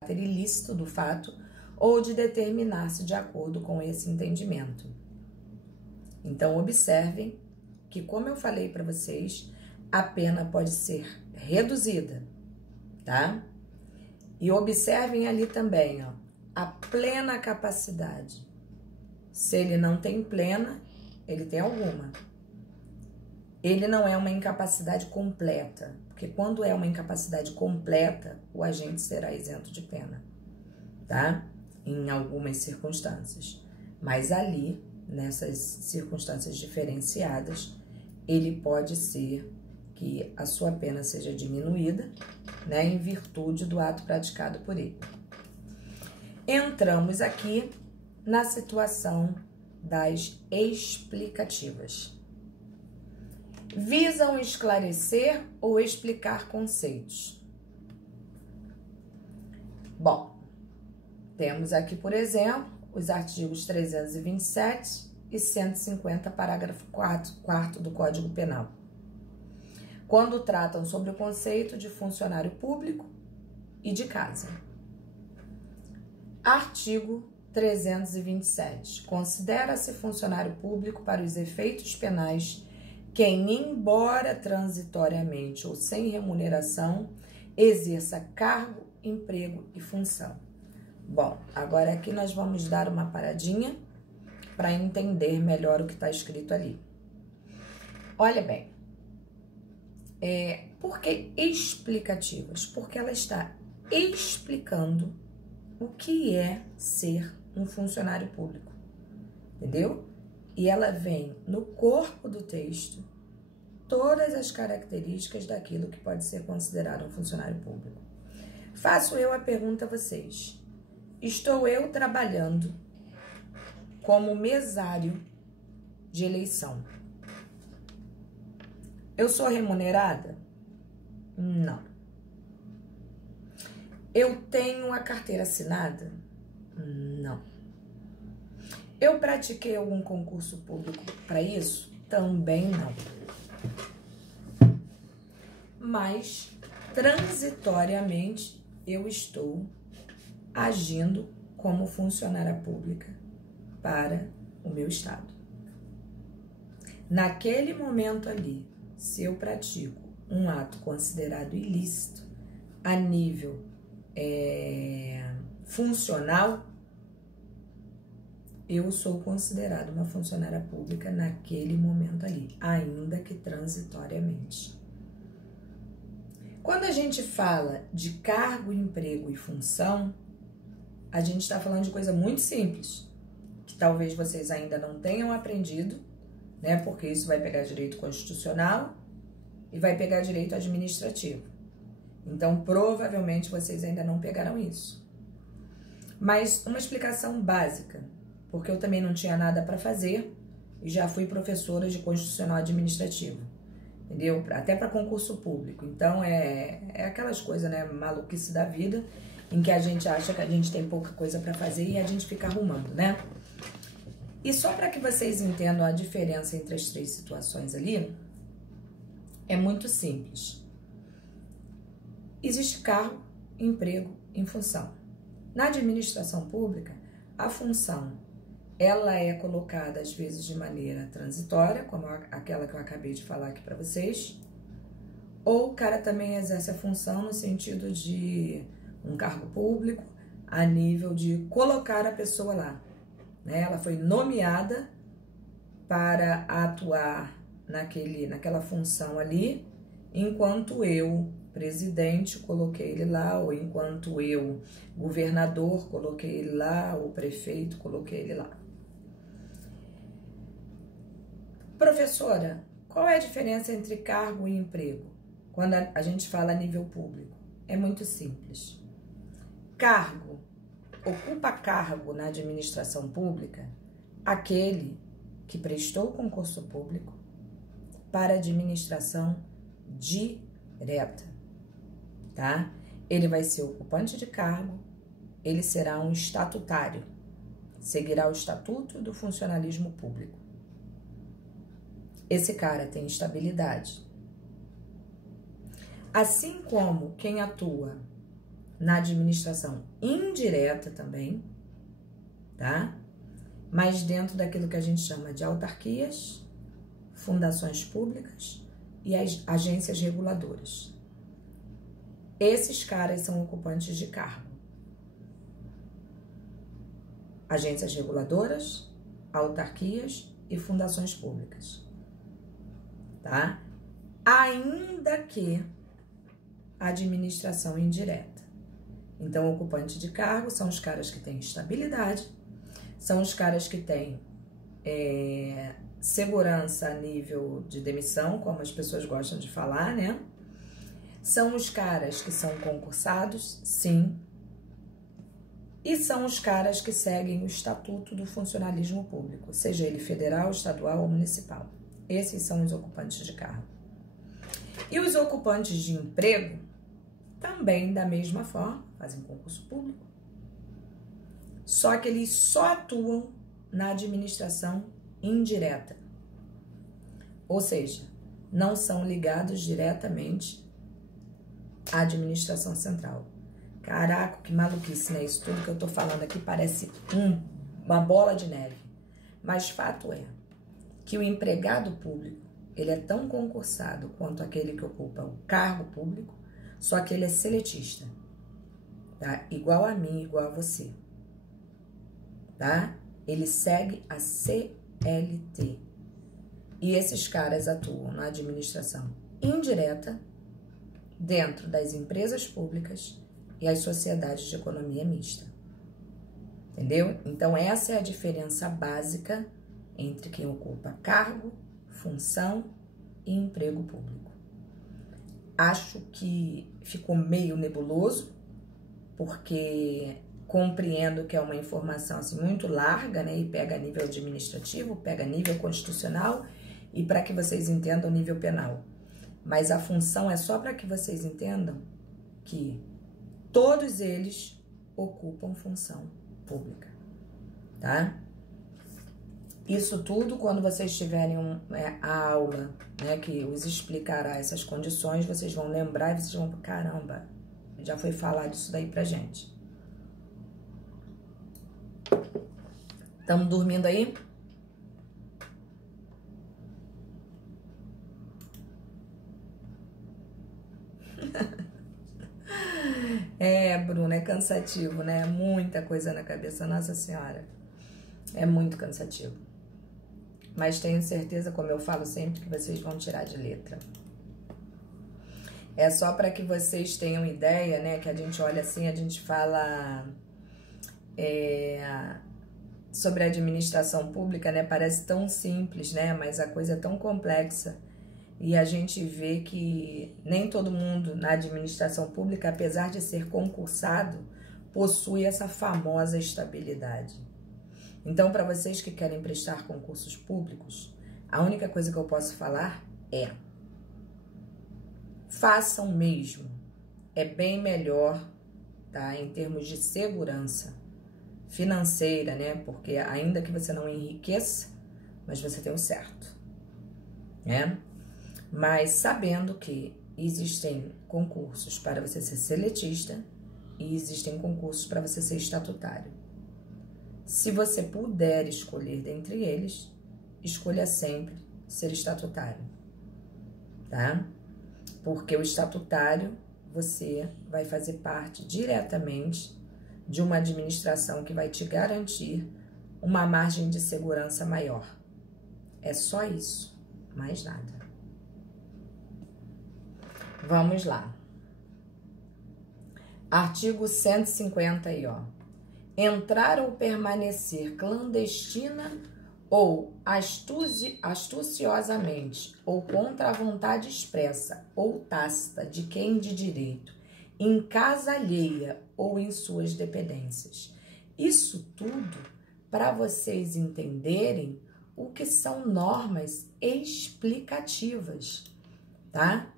caráter ilícito do fato ou de determinar-se de acordo com esse entendimento. Então, observem que, como eu falei para vocês, a pena pode ser reduzida, tá? E observem ali também, ó, a plena capacidade. Se ele não tem plena, ele tem alguma. Ele não é uma incapacidade completa, porque quando é uma incapacidade completa, o agente será isento de pena, tá? Em algumas circunstâncias. Mas ali, nessas circunstâncias diferenciadas, ele pode ser que a sua pena seja diminuída, né, em virtude do ato praticado por ele. Entramos aqui na situação das explicativas. Visam esclarecer ou explicar conceitos. Bom, temos aqui, por exemplo, os artigos 327 e 150, parágrafo 4º do Código Penal, quando tratam sobre o conceito de funcionário público e de casa. Artigo 327. Considera-se funcionário público para os efeitos penais quem, embora transitoriamente ou sem remuneração, exerça cargo, emprego e função. Bom, agora aqui nós vamos dar uma paradinha para entender melhor o que está escrito ali. Olha bem, por que explicativas? Porque ela está explicando o que é ser um funcionário público, entendeu? E ela vem no corpo do texto todas as características daquilo que pode ser considerado um funcionário público. Faço eu a pergunta a vocês. Estou eu trabalhando como mesário de eleição. Eu sou remunerada? Não. Eu tenho a carteira assinada? Não. Eu pratiquei algum concurso público para isso? Também não. Mas, transitoriamente, eu estou agindo como funcionária pública para o meu estado. Naquele momento ali, se eu pratico um ato considerado ilícito a nível funcional, eu sou considerada uma funcionária pública naquele momento ali, ainda que transitoriamente. Quando a gente fala de cargo, emprego e função, a gente está falando de coisa muito simples, que talvez vocês ainda não tenham aprendido, né? Porque isso vai pegar direito constitucional e vai pegar direito administrativo. Então, provavelmente, vocês ainda não pegaram isso. Mas uma explicação básica, porque eu também não tinha nada para fazer e já fui professora de constitucional administrativo, entendeu? Até para concurso público. Então, é aquelas coisas, né, maluquice da vida, em que a gente acha que a gente tem pouca coisa para fazer e a gente fica arrumando, né? E só para que vocês entendam a diferença entre as três situações ali, é muito simples. Existe cargo, emprego e função. Na administração pública, a função, ela é colocada às vezes de maneira transitória, como aquela que eu acabei de falar aqui para vocês, ou o cara também exerce a função no sentido de um cargo público, a nível de colocar a pessoa lá, né? Ela foi nomeada para atuar naquela função ali, enquanto eu, presidente, coloquei ele lá, ou enquanto eu, governador, coloquei ele lá, ou prefeito, coloquei ele lá. Professora, qual é a diferença entre cargo e emprego? Quando a gente fala a nível público, é muito simples. Cargo, ocupa cargo na administração pública aquele que prestou concurso público para administração direta, tá? Ele vai ser ocupante de cargo, ele será um estatutário, seguirá o estatuto do funcionalismo público. Esse cara tem estabilidade. Assim como quem atua na administração indireta também, tá? Mas dentro daquilo que a gente chama de autarquias, fundações públicas e as agências reguladoras. Esses caras são ocupantes de cargo. Agências reguladoras, autarquias e fundações públicas, tá? Ainda que administração indireta. Então, ocupante de cargo são os caras que têm estabilidade, são os caras que têm segurança a nível de demissão, como as pessoas gostam de falar, né? São os caras que são concursados, sim, e são os caras que seguem o Estatuto do Funcionalismo Público, seja ele federal, estadual ou municipal. Esses são os ocupantes de cargo. E os ocupantes de emprego, também da mesma forma, fazem concurso público, só que eles só atuam na administração indireta. Ou seja, não são ligados diretamente à administração central. Caraca, que maluquice, né? Isso tudo que eu tô falando aqui parece uma bola de neve. Mas fato é que o empregado público, ele é tão concursado quanto aquele que ocupa o cargo público, só que ele é seletista, tá? Igual a mim, igual a você, tá? Ele segue a CLT. E esses caras atuam na administração indireta, dentro das empresas públicas e as sociedades de economia mista. Entendeu? Então, essa é a diferença básica entre quem ocupa cargo, função e emprego público. Acho que ficou meio nebuloso, porque compreendo que é uma informação assim, muito larga, né? E pega nível administrativo, pega nível constitucional e para que vocês entendam nível penal. Mas a função é só para que vocês entendam que todos eles ocupam função pública, tá? Isso tudo, quando vocês tiverem a aula, né, que os explicará essas condições, vocês vão lembrar e vocês vão, caramba, já foi falado isso daí pra gente. Estamos dormindo aí? Bruna, é cansativo, né? Muita coisa na cabeça, Nossa Senhora. É muito cansativo. Mas tenho certeza, como eu falo sempre, que vocês vão tirar de letra. É só para que vocês tenham ideia, né? Que a gente olha assim, a gente fala sobre a administração pública, né? Parece tão simples, né? Mas a coisa é tão complexa. E a gente vê que nem todo mundo na administração pública, apesar de ser concursado, possui essa famosa estabilidade. Então, para vocês que querem prestar concursos públicos, a única coisa que eu posso falar é: façam mesmo. É bem melhor, tá? Em termos de segurança financeira, né? Porque ainda que você não enriqueça, mas você tem o certo, né? Mas sabendo que existem concursos para você ser seletista e existem concursos para você ser estatutário. Se você puder escolher dentre eles, escolha sempre ser estatutário, tá? Porque o estatutário, você vai fazer parte diretamente de uma administração que vai te garantir uma margem de segurança maior. É só isso, mais nada. Vamos lá. Artigo 150 aí, ó. Entrar ou permanecer clandestina ou astuciosamente ou contra a vontade expressa ou tácita de quem de direito, em casa alheia ou em suas dependências. Isso tudo para vocês entenderem o que são normas explicativas, tá?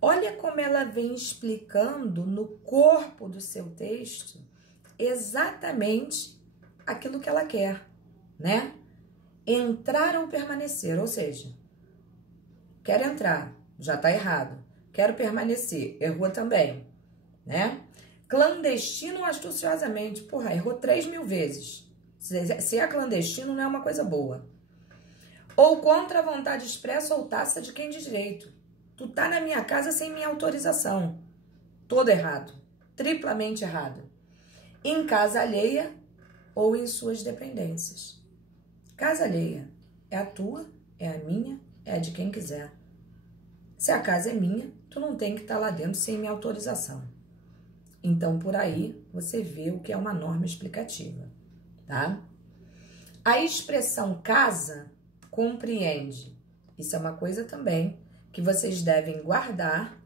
Olha como ela vem explicando no corpo do seu texto exatamente aquilo que ela quer, né? Entrar ou permanecer, ou seja, quero entrar, já tá errado. Quero permanecer, errou também, né? Clandestino ou astuciosamente. Porra, errou 3.000 vezes. Se é clandestino, não é uma coisa boa. Ou contra a vontade expressa ou tácita de quem de direito. Tu tá na minha casa sem minha autorização. Todo errado. Triplamente errado. Em casa alheia ou em suas dependências. Casa alheia é a tua, é a minha, é a de quem quiser. Se a casa é minha, tu não tem que estar lá dentro sem minha autorização. Então, por aí, você vê o que é uma norma explicativa, tá? A expressão casa compreende. Isso é uma coisa também que vocês devem guardar,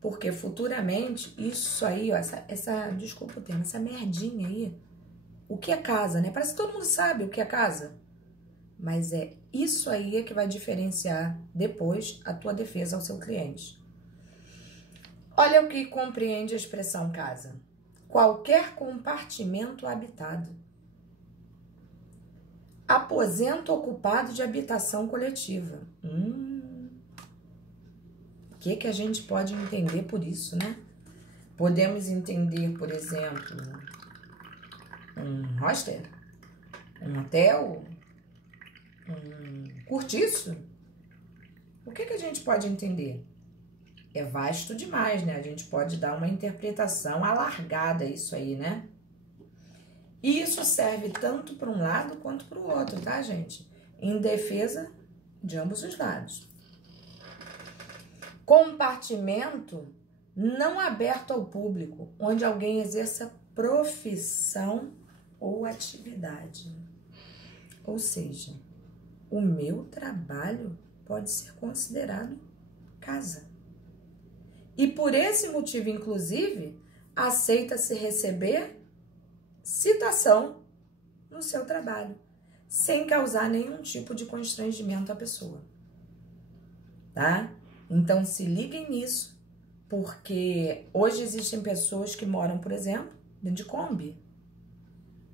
porque futuramente, isso aí, ó, desculpa o termo, essa merdinha aí, o que é casa, né? Parece que todo mundo sabe o que é casa. Mas é isso aí que vai diferenciar depois a tua defesa ao seu cliente. Olha o que compreende a expressão casa. Qualquer compartimento habitado. Aposento ocupado de habitação coletiva. O que a gente pode entender por isso, né? Podemos entender, por exemplo, um hostel, um hotel, um cortiço. O que a gente pode entender? É vasto demais, né? A gente pode dar uma interpretação alargada isso aí, né? E isso serve tanto para um lado quanto para o outro, tá, gente? Em defesa de ambos os lados. Compartimento não aberto ao público, onde alguém exerça profissão ou atividade. Ou seja, o meu trabalho pode ser considerado casa. E por esse motivo, inclusive, aceita-se receber citação no seu trabalho, sem causar nenhum tipo de constrangimento à pessoa, tá? Então, se liguem nisso, porque hoje existem pessoas que moram, por exemplo, dentro de Kombi.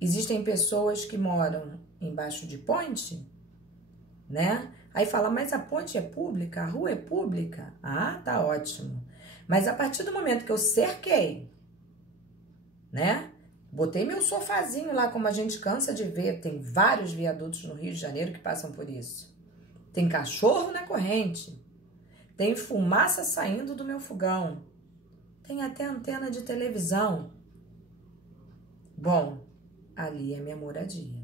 Existem pessoas que moram embaixo de ponte, né? Aí fala, mas a ponte é pública, a rua é pública? Ah, tá ótimo. Mas a partir do momento que eu cerquei, né? Botei meu sofazinho lá, como a gente cansa de ver. Tem vários viadutos no Rio de Janeiro que passam por isso. Tem cachorro na corrente. Tem fumaça saindo do meu fogão. Tem até antena de televisão. Bom, ali é minha moradia.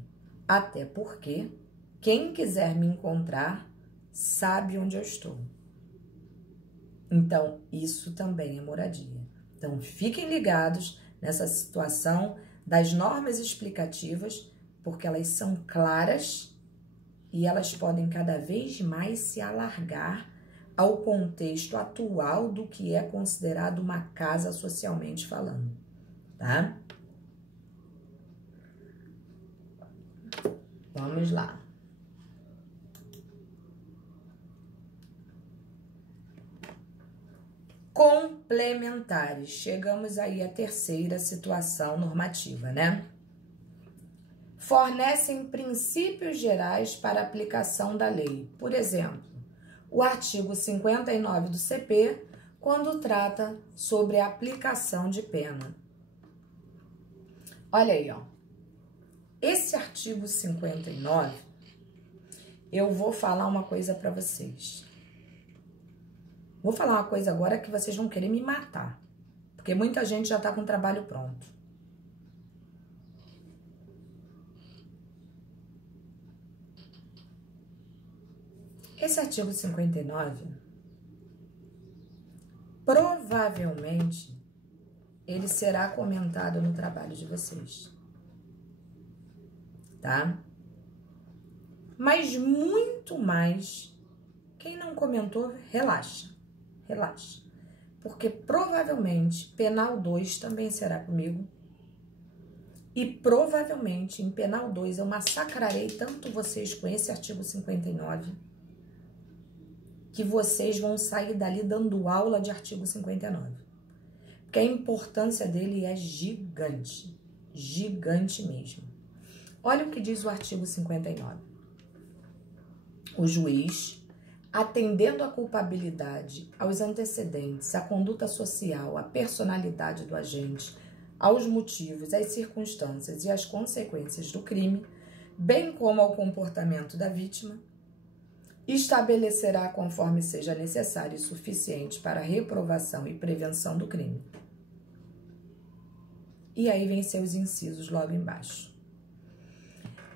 Até porque quem quiser me encontrar sabe onde eu estou. Então, isso também é moradia. Então, fiquem ligados nessa situação das normas explicativas, porque elas são claras e elas podem cada vez mais se alargar ao contexto atual do que é considerado uma casa socialmente falando, tá? Vamos lá. Complementares. Chegamos aí à terceira situação normativa, né? Fornecem princípios gerais para aplicação da lei. Por exemplo, o artigo 59 do CP, quando trata sobre a aplicação de pena. Olha aí, ó. Esse artigo 59, eu vou falar uma coisa para vocês. Vou falar uma coisa agora que vocês vão querer me matar, porque muita gente já tá com o trabalho pronto. Esse artigo 59, provavelmente, ele será comentado no trabalho de vocês, tá? Mas muito mais, quem não comentou, relaxa. Relaxa, porque provavelmente Penal 2 também será comigo e provavelmente em Penal 2 eu massacrarei tanto vocês com esse artigo 59 que vocês vão sair dali dando aula de artigo 59, porque a importância dele é gigante, gigante mesmo. Olha o que diz o artigo 59. O juiz, atendendo à culpabilidade, aos antecedentes, à conduta social, à personalidade do agente, aos motivos, às circunstâncias e às consequências do crime, bem como ao comportamento da vítima, estabelecerá conforme seja necessário e suficiente para a reprovação e prevenção do crime. E aí vem seus incisos logo embaixo.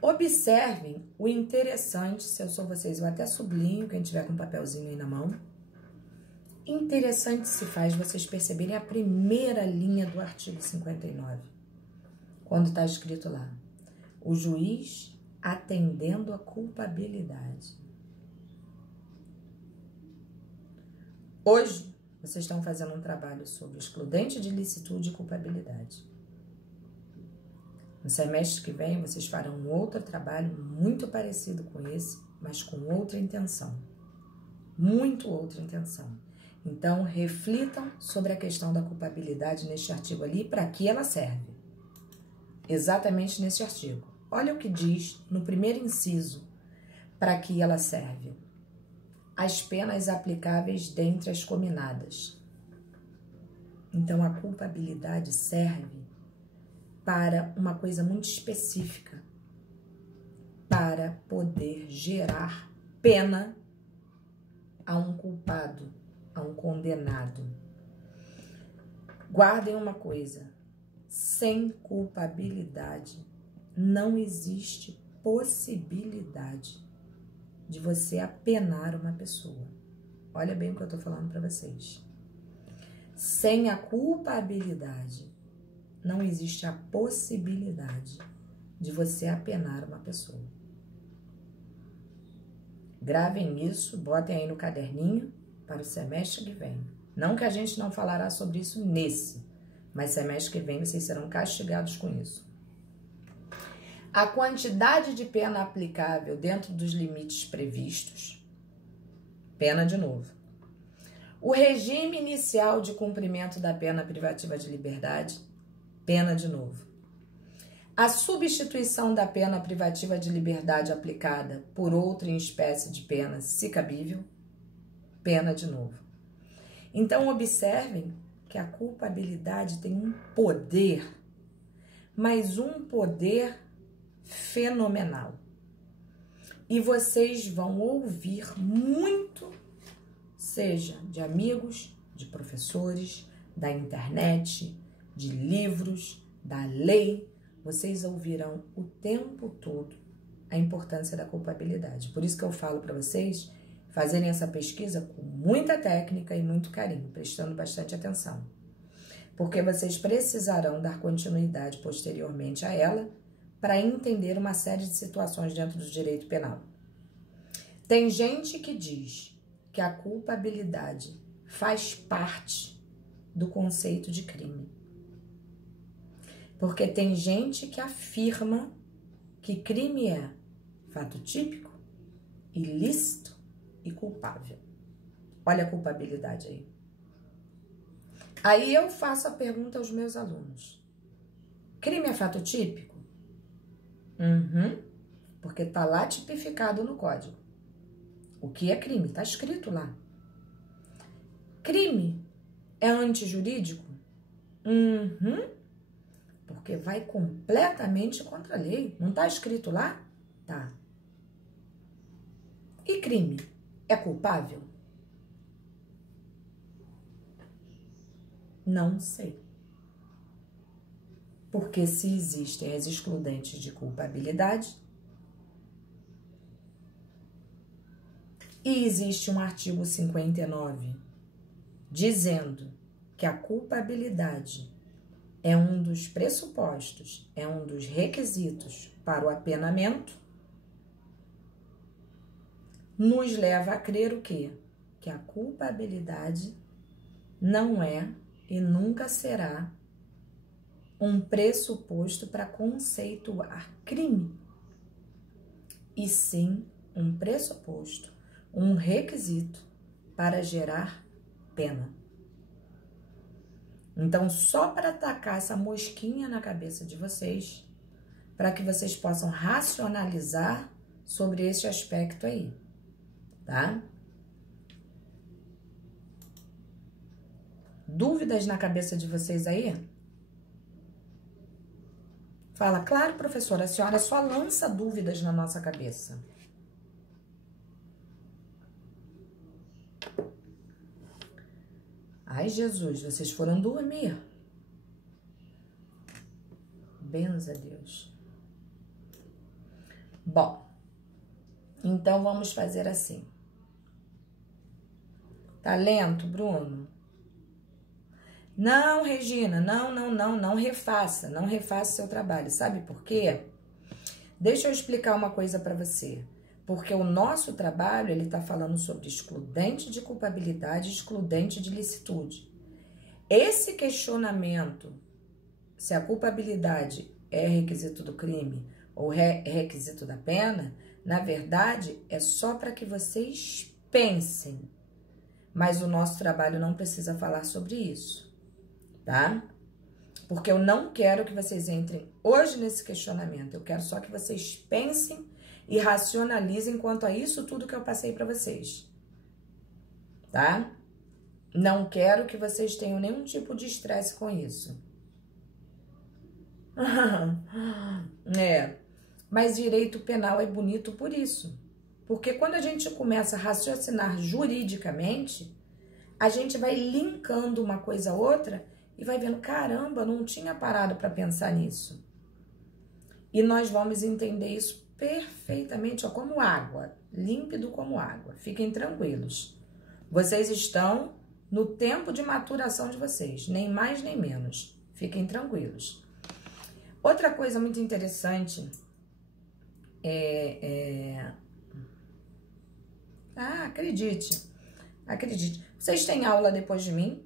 Observem o interessante, se eu sou vocês, eu até sublinho, quem tiver com um papelzinho aí na mão. Interessante se faz vocês perceberem a primeira linha do artigo 59, quando está escrito lá, o juiz atendendo a culpabilidade. Hoje, vocês estão fazendo um trabalho sobre excludente de ilicitude e culpabilidade. No semestre que vem, vocês farão um outro trabalho muito parecido com esse, mas com outra intenção. Muito outra intenção. Então, reflitam sobre a questão da culpabilidade neste artigo ali, para que ela serve. Exatamente nesse artigo. Olha o que diz no primeiro inciso, para que ela serve. As penas aplicáveis dentre as cominadas. Então, a culpabilidade serve para uma coisa muito específica, para poder gerar pena a um culpado, a um condenado. Guardem uma coisa, sem culpabilidade não existe possibilidade de você apenar uma pessoa. Olha bem o que eu estou falando para vocês. Sem a culpabilidade, não existe a possibilidade de você apenar uma pessoa. Gravem isso, botem aí no caderninho para o semestre que vem. Não que a gente não falará sobre isso nesse, mas semestre que vem vocês serão castigados com isso. A quantidade de pena aplicável dentro dos limites previstos, pena de novo. O regime inicial de cumprimento da pena privativa de liberdade, pena de novo. A substituição da pena privativa de liberdade aplicada por outra em espécie de pena, se cabível, pena de novo. Então, observem que a culpabilidade tem um poder, mas um poder fenomenal. E vocês vão ouvir muito, seja de amigos, de professores, da internet, de livros, da lei, vocês ouvirão o tempo todo a importância da culpabilidade. Por isso que eu falo para vocês fazerem essa pesquisa com muita técnica e muito carinho, prestando bastante atenção. Porque vocês precisarão dar continuidade posteriormente a ela para entender uma série de situações dentro do direito penal. Tem gente que diz que a culpabilidade faz parte do conceito de crime. Porque tem gente que afirma que crime é fato típico, ilícito e culpável. Olha a culpabilidade aí. Aí eu faço a pergunta aos meus alunos. Crime é fato típico? Porque tá lá tipificado no código. O que é crime? Tá escrito lá. Crime é antijurídico? Porque vai completamente contra a lei. Não tá escrito lá? Tá. E crime é culpável? Não sei. Porque se existem as excludentes de culpabilidade e existe um artigo 59 dizendo que a culpabilidade é um dos pressupostos, é um dos requisitos para o apenamento, nos leva a crer o quê? Que a culpabilidade não é e nunca será um pressuposto para conceituar crime, e sim um pressuposto, um requisito para gerar pena. Então, só para atacar essa mosquinha na cabeça de vocês, para que vocês possam racionalizar sobre esse aspecto aí, tá? Dúvidas na cabeça de vocês aí? Fala, claro, professora, a senhora só lança dúvidas na nossa cabeça. Ai, Jesus, vocês foram dormir. Benza a Deus. Bom, então vamos fazer assim. Tá lento, Bruno? Não, Regina, não refaça, não refaça o seu trabalho. Sabe por quê? Deixa eu explicar uma coisa para você. Porque o nosso trabalho, ele tá falando sobre excludente de culpabilidade, excludente de licitude. Esse questionamento, se a culpabilidade é requisito do crime ou requisito da pena, na verdade, é só para que vocês pensem. Mas o nosso trabalho não precisa falar sobre isso, tá? Porque eu não quero que vocês entrem hoje nesse questionamento. Eu quero só que vocês pensem e racionalizem quanto a isso tudo que eu passei para vocês, tá? Não quero que vocês tenham nenhum tipo de estresse com isso. Mas direito penal é bonito por isso. Porque quando a gente começa a raciocinar juridicamente, a gente vai linkando uma coisa a outra e vai vendo, caramba, não tinha parado para pensar nisso. E nós vamos entender isso perfeitamente, ó, como água, límpido como água. Fiquem tranquilos. Vocês estão no tempo de maturação de vocês, nem mais nem menos. Fiquem tranquilos. Outra coisa muito interessante acredite. Vocês têm aula depois de mim?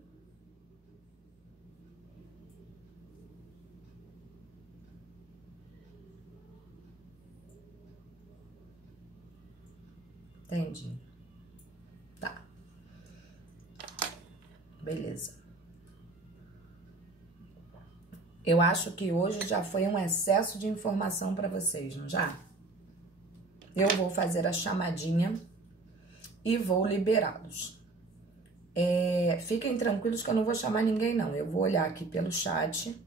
Entendi. Tá. Beleza. Eu acho que hoje já foi um excesso de informação para vocês, não já? Eu vou fazer a chamadinha e vou liberá-los. Fiquem tranquilos que eu não vou chamar ninguém, não. Eu vou olhar aqui pelo chat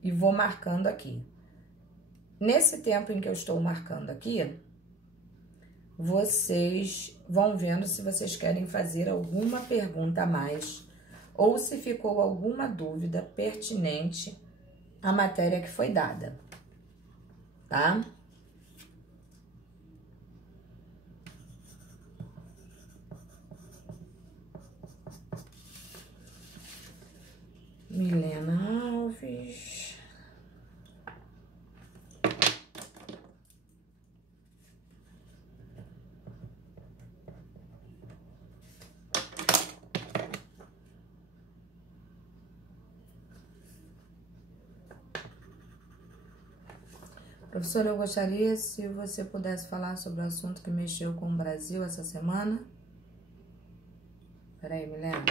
e vou marcando aqui. Nesse tempo em que eu estou marcando aqui, vocês vão vendo se vocês querem fazer alguma pergunta a mais ou se ficou alguma dúvida pertinente à matéria que foi dada, tá? Milena Alves. Professora, eu gostaria se você pudesse falar sobre o assunto que mexeu com o Brasil essa semana. Peraí, Milena,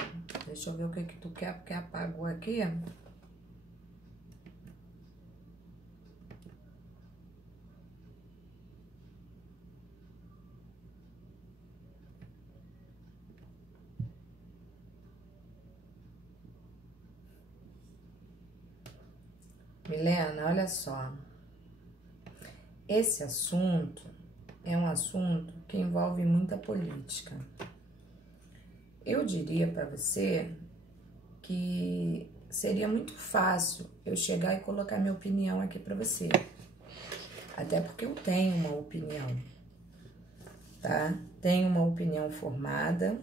deixa eu ver o que tu quer, porque apagou aqui. Milena, olha só. Esse assunto é um assunto que envolve muita política. Eu diria para você que seria muito fácil eu chegar e colocar minha opinião aqui para você. Até porque eu tenho uma opinião, tá? Tenho uma opinião formada,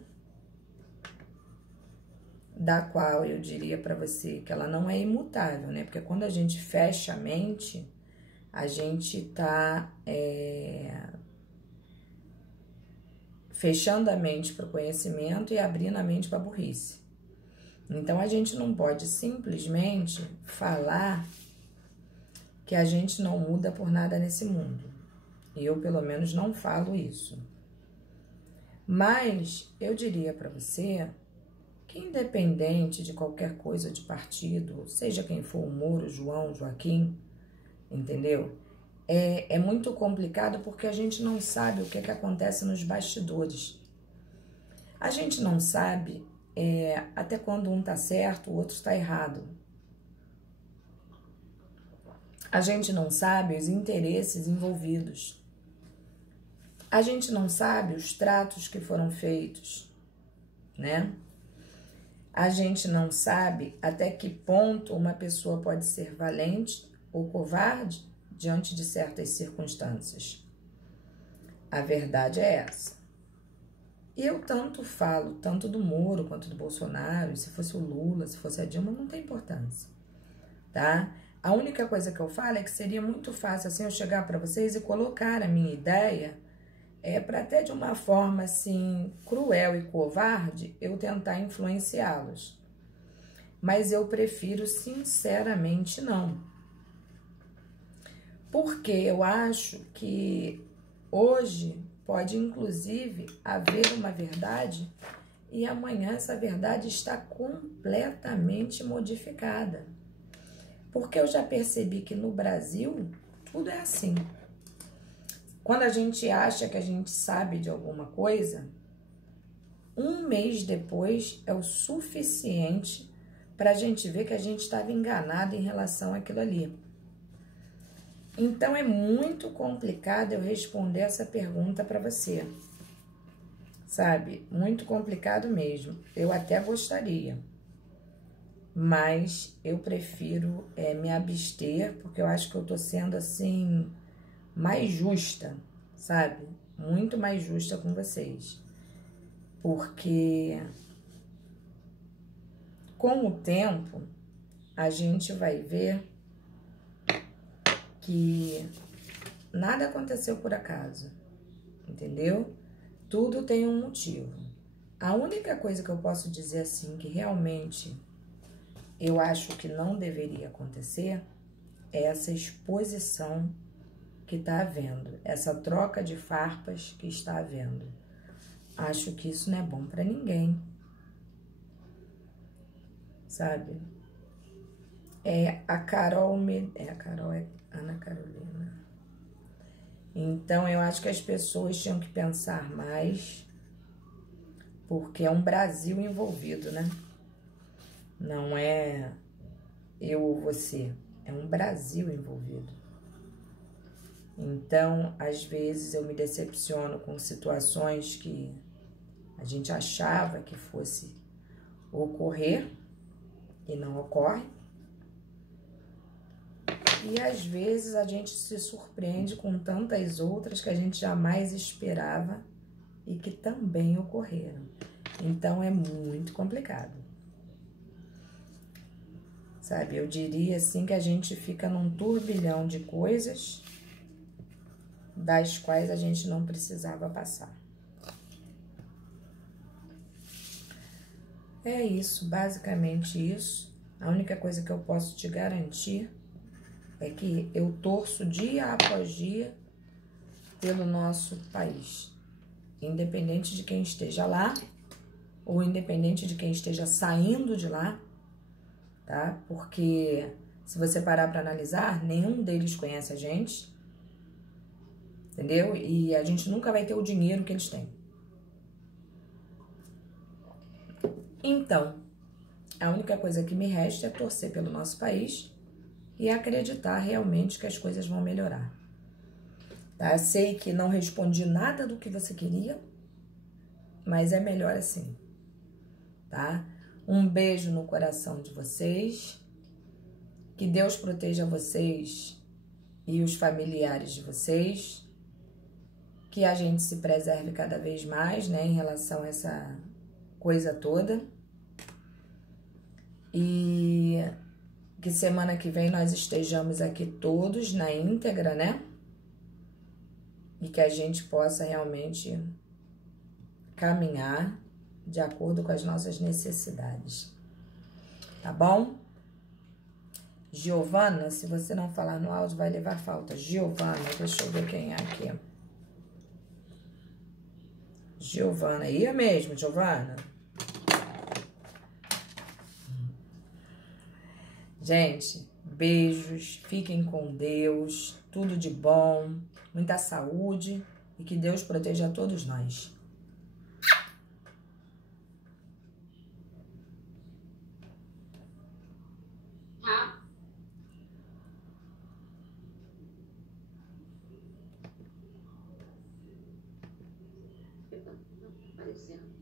da qual eu diria para você que ela não é imutável, né? Porque quando a gente fecha a mente, a gente tá fechando a mente para o conhecimento e abrindo a mente para a burrice. Então, a gente não pode simplesmente falar que a gente não muda por nada nesse mundo. Eu, pelo menos, não falo isso. Mas eu diria para você que, independente de qualquer coisa de partido, seja quem for, o Moro, João, Joaquim, entendeu? É muito complicado porque a gente não sabe o que acontece nos bastidores. A gente não sabe até quando um tá certo, o outro tá errado. A gente não sabe os interesses envolvidos. A gente não sabe os tratos que foram feitos, né? A gente não sabe até que ponto uma pessoa pode ser valente ou covarde diante de certas circunstâncias. A verdade é essa. Eu tanto falo, tanto do Moro quanto do Bolsonaro, se fosse o Lula, se fosse a Dilma, não tem importância, tá? A única coisa que eu falo é que seria muito fácil assim eu chegar para vocês e colocar a minha ideia, para até de uma forma assim cruel e covarde, eu tentar influenciá-los. Mas eu prefiro sinceramente não. Porque eu acho que hoje pode inclusive haver uma verdade e amanhã essa verdade está completamente modificada. Porque eu já percebi que no Brasil tudo é assim. Quando a gente acha que a gente sabe de alguma coisa, um mês depois é o suficiente para a gente ver que a gente estava enganado em relação àquilo ali. Então é muito complicado eu responder essa pergunta para você, sabe? Muito complicado mesmo. Eu até gostaria, mas eu prefiro me abster, porque eu acho que eu tô sendo assim mais justa, sabe? Muito mais justa com vocês. Porque com o tempo a gente vai ver que nada aconteceu por acaso, entendeu? Tudo tem um motivo. A única coisa que eu posso dizer assim que realmente eu acho que não deveria acontecer é essa exposição que está havendo, essa troca de farpas que está havendo. Acho que isso não é bom para ninguém, sabe? A Carol é Ana Carolina. Então eu acho que as pessoas tinham que pensar mais, porque é um Brasil envolvido, né? Não é eu ou você, é um Brasil envolvido. Então, às vezes eu me decepciono com situações que a gente achava que fosse ocorrer e não ocorre. E às vezes a gente se surpreende com tantas outras que a gente jamais esperava e que também ocorreram. Então é muito complicado. Sabe, eu diria assim que a gente fica num turbilhão de coisas das quais a gente não precisava passar. É isso, basicamente isso. A única coisa que eu posso te garantir é que eu torço dia após dia pelo nosso país. Independente de quem esteja lá, ou independente de quem esteja saindo de lá, tá? Porque se você parar para analisar, nenhum deles conhece a gente, entendeu? E a gente nunca vai ter o dinheiro que eles têm. Então, a única coisa que me resta é torcer pelo nosso país e acreditar realmente que as coisas vão melhorar. Tá? Sei que não respondi nada do que você queria, mas é melhor assim, tá? Um beijo no coração de vocês, que Deus proteja vocês e os familiares de vocês, que a gente se preserve cada vez mais, né, em relação a essa coisa toda. E que semana que vem nós estejamos aqui todos na íntegra, né? E que a gente possa realmente caminhar de acordo com as nossas necessidades. Tá bom? Giovana, se você não falar no áudio, vai levar falta. Giovana, deixa eu ver quem é aqui. Giovana, ia mesmo, Giovana? Gente, beijos, fiquem com Deus, tudo de bom, muita saúde e que Deus proteja a todos nós. Aparecendo.